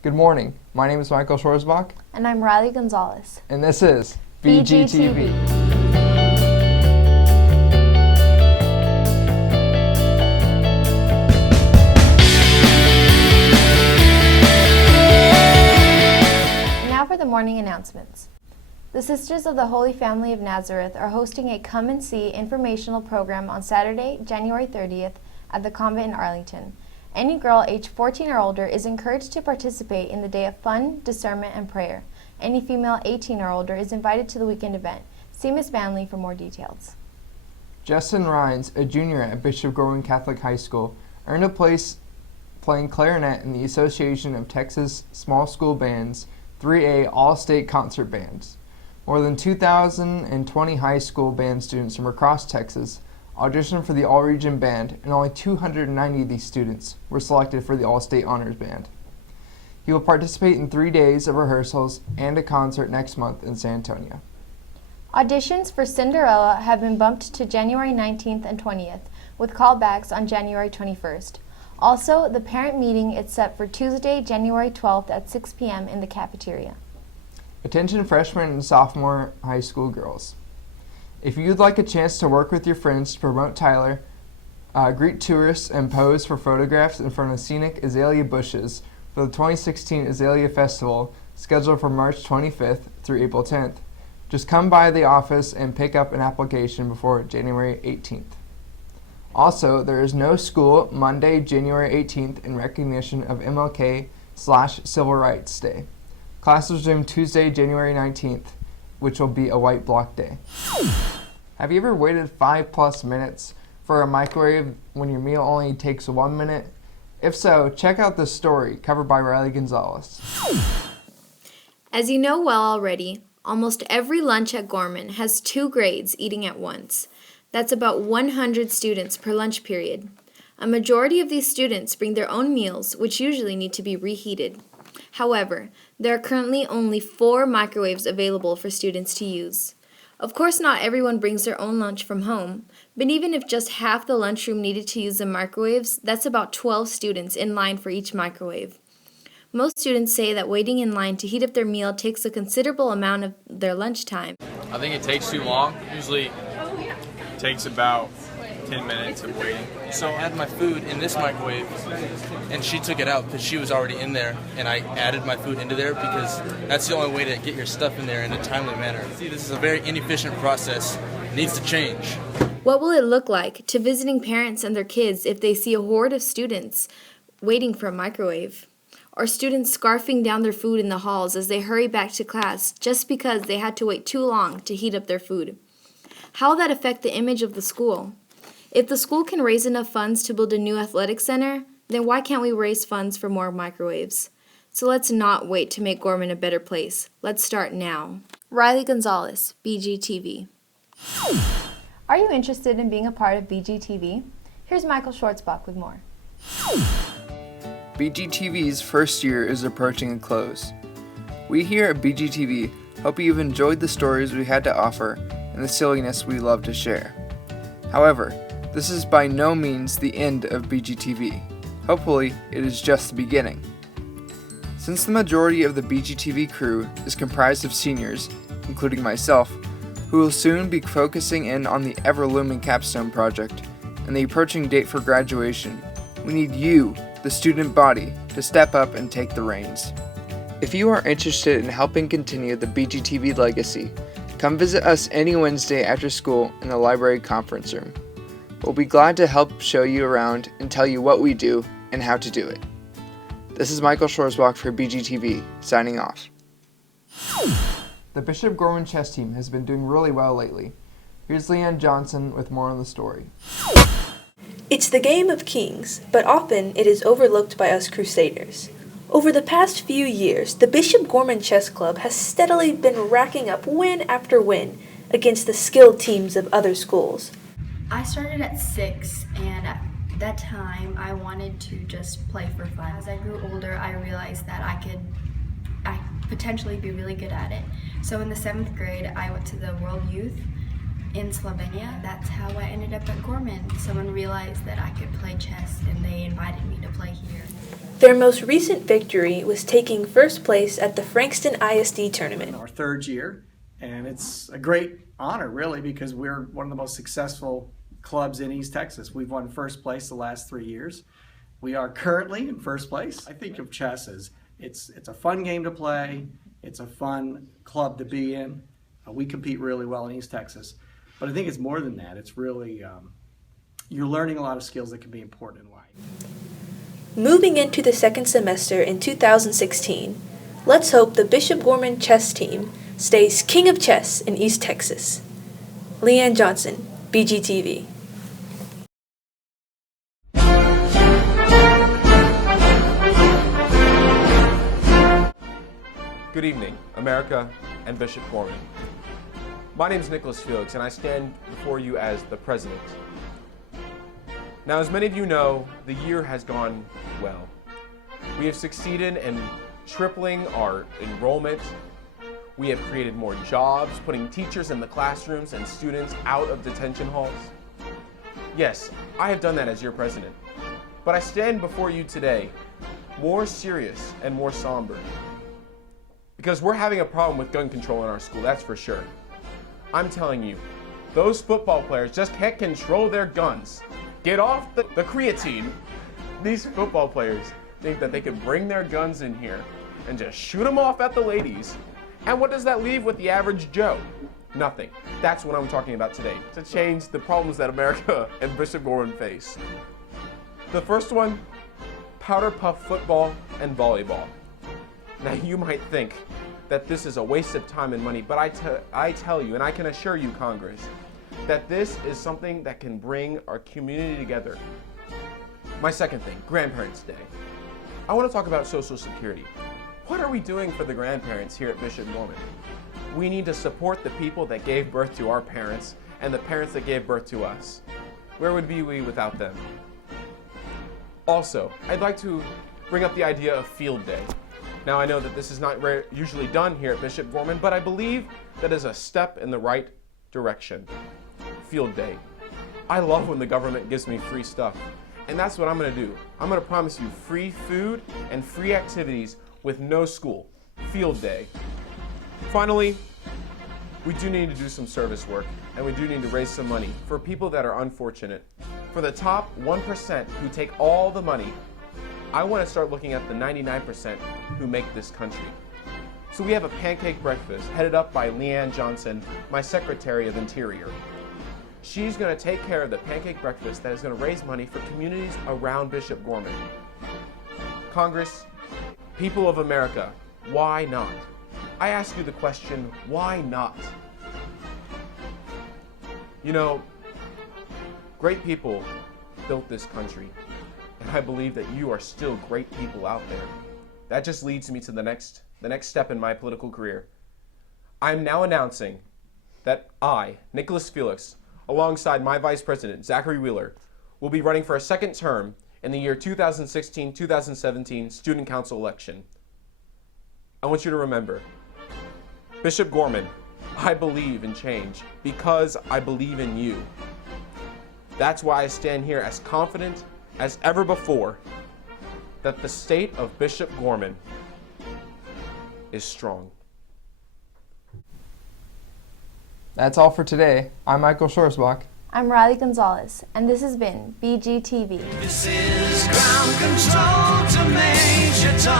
Good morning. My name is Michael Shorsbach. And I'm Riley Gonzalez. And this is Bgtv. Now for the morning announcements. The Sisters of the Holy Family of Nazareth are hosting a Come and See informational program on Saturday, January 30th at the convent in Arlington. Any girl aged 14 or older is encouraged to participate in the day of fun, discernment, and prayer. Any female 18 or older is invited to the weekend event. See Ms. Manley for more details. Justin Rhines, a junior at Bishop Gorman Catholic High School, earned a place playing clarinet in the Association of Texas Small School Bands 3A All-State Concert Bands. More than 2,020 high school band students from across Texas auditioned for the All-Region Band, and only 290 of these students were selected for the All-State Honors Band. He will participate in 3 days of rehearsals and a concert next month in San Antonio. Auditions for Cinderella have been bumped to January 19th and 20th, with callbacks on January 21st. Also, the parent meeting is set for Tuesday, January 12th at 6 p.m. in the cafeteria. Attention freshman and sophomore high school girls. If you'd like a chance to work with your friends to promote Tyler, greet tourists, and pose for photographs in front of scenic azalea bushes for the 2016 Azalea Festival, scheduled for March 25th through April 10th, just come by the office and pick up an application before January 18th. Also, there is no school Monday, January 18th in recognition of MLK/Civil Rights Day. Class resume Tuesday, January 19th, which will be a white block day. Have you ever waited 5+ minutes for a microwave when your meal only takes 1 minute? If so, check out this story covered by Riley Gonzalez. As you know well already, almost every lunch at Gorman has 2 grades eating at once. That's about 100 students per lunch period. A majority of these students bring their own meals, which usually need to be reheated. However, there are currently only 4 microwaves available for students to use. Of course, not everyone brings their own lunch from home, but even if just half the lunchroom needed to use the microwaves, that's about 12 students in line for each microwave. Most students say that waiting in line to heat up their meal takes a considerable amount of their lunchtime. I think it takes too long. Usually takes about 10 minutes of waiting. So I had my food in this microwave, and she took it out because she was already in there, and I added my food into there because that's the only way to get your stuff in there in a timely manner. See, this is a very inefficient process. It needs to change. What will it look like to visiting parents and their kids if they see a horde of students waiting for a microwave? Or students scarfing down their food in the halls as they hurry back to class just because they had to wait too long to heat up their food? How will that affect the image of the school? If the school can raise enough funds to build a new athletic center, then why can't we raise funds for more microwaves? So let's not wait to make Gorman a better place. Let's start now. Riley Gonzalez, Bgtv. Are you interested in being a part of Bgtv? Here's Michael Schwartzbach with more. BGTV's first year is approaching a close. We here at BGTV hope you've enjoyed the stories we had to offer and the silliness we love to share. However, this is by no means the end of BGTV. Hopefully, it is just the beginning. Since the majority of the BGTV crew is comprised of seniors, including myself, who will soon be focusing in on the ever-looming capstone project and the approaching date for graduation, we need you, the student body, to step up and take the reins. If you are interested in helping continue the BGTV legacy, come visit us any Wednesday after school in the library conference room. We'll be glad to help show you around and tell you what we do and how to do it. This is Michael Shorsbach for BGTV, signing off. The Bishop Gorman chess team has been doing really well lately. Here's Leanne Johnson with more on the story. It's the game of kings, but often it is overlooked by us crusaders. Over the past few years, the Bishop Gorman Chess Club has steadily been racking up win after win against the skilled teams of other schools. I started at 6, and at that time I wanted to just play for fun. As I grew older, I realized that I could potentially be really good at it. So in the 7th grade, I went to the World Youth in Slovenia. That's how I ended up at Gorman. Someone realized that I could play chess, and they invited me to play here. Their most recent victory was taking first place at the Frankston ISD tournament. Our third year, and it's a great honor, really, because we're one of the most successful clubs in East Texas. We've won first place the last 3 years. We are currently in first place. I think of chess as it's a fun game to play. It's a fun club to be in. We compete really well in East Texas. But I think it's more than that. It's really, you're learning a lot of skills that can be important in life. Moving into the second semester in 2016, let's hope the Bishop Gorman chess team stays king of chess in East Texas. Leanne Johnson, Bgtv. Good evening, America and Bishop Gorman. My name is Nicholas Felix, and I stand before you as the president. Now, as many of you know, the year has gone well. We have succeeded in tripling our enrollment. We have created more jobs, putting teachers in the classrooms and students out of detention halls. Yes, I have done that as your president. But I stand before you today more serious and more somber. Because we're having a problem with gun control in our school, that's for sure. I'm telling you, those football players just can't control their guns. Get off the creatine. These football players think that they can bring their guns in here and just shoot them off at the ladies. And what does that leave with the average Joe? Nothing. That's what I'm talking about today, to change the problems that America and Bishop Gorman face. The first one, powder puff football and volleyball. Now you might think that this is a waste of time and money, but I tell you, and I can assure you, Congress, that this is something that can bring our community together. My second thing, Grandparents' Day. I want to talk about Social Security. What are we doing for the grandparents here at Bishop Gorman? We need to support the people that gave birth to our parents and the parents that gave birth to us. Where would we be without them? Also, I'd like to bring up the idea of Field Day. Now, I know that this is not usually done here at Bishop Gorman, but I believe that is a step in the right direction. Field Day. I love when the government gives me free stuff, and that's what I'm going to do. I'm going to promise you free food and free activities with no school. Field Day. Finally, we do need to do some service work, and we do need to raise some money for people that are unfortunate. For the top 1% who take all the money, I want to start looking at the 99% who make this country. So we have a pancake breakfast headed up by Leanne Johnson, my Secretary of Interior. She's going to take care of the pancake breakfast that is going to raise money for communities around Bishop Gorman. Congress, people of America, why not? I ask you the question, why not? You know, great people built this country. And I believe that you are still great people out there. That just leads me to the next step in my political career. I'm now announcing that I, Nicholas Felix, alongside my Vice President, Zachary Wheeler, will be running for a second term in the year 2016-2017 Student Council election. I want you to remember, Bishop Gorman, I believe in change because I believe in you. That's why I stand here as confident as ever before that the state of Bishop Gorman is strong. That's all for today. I'm Michael Shorsbach. I'm Riley Gonzalez, and this has been BGTV. This is ground control to Major Tom.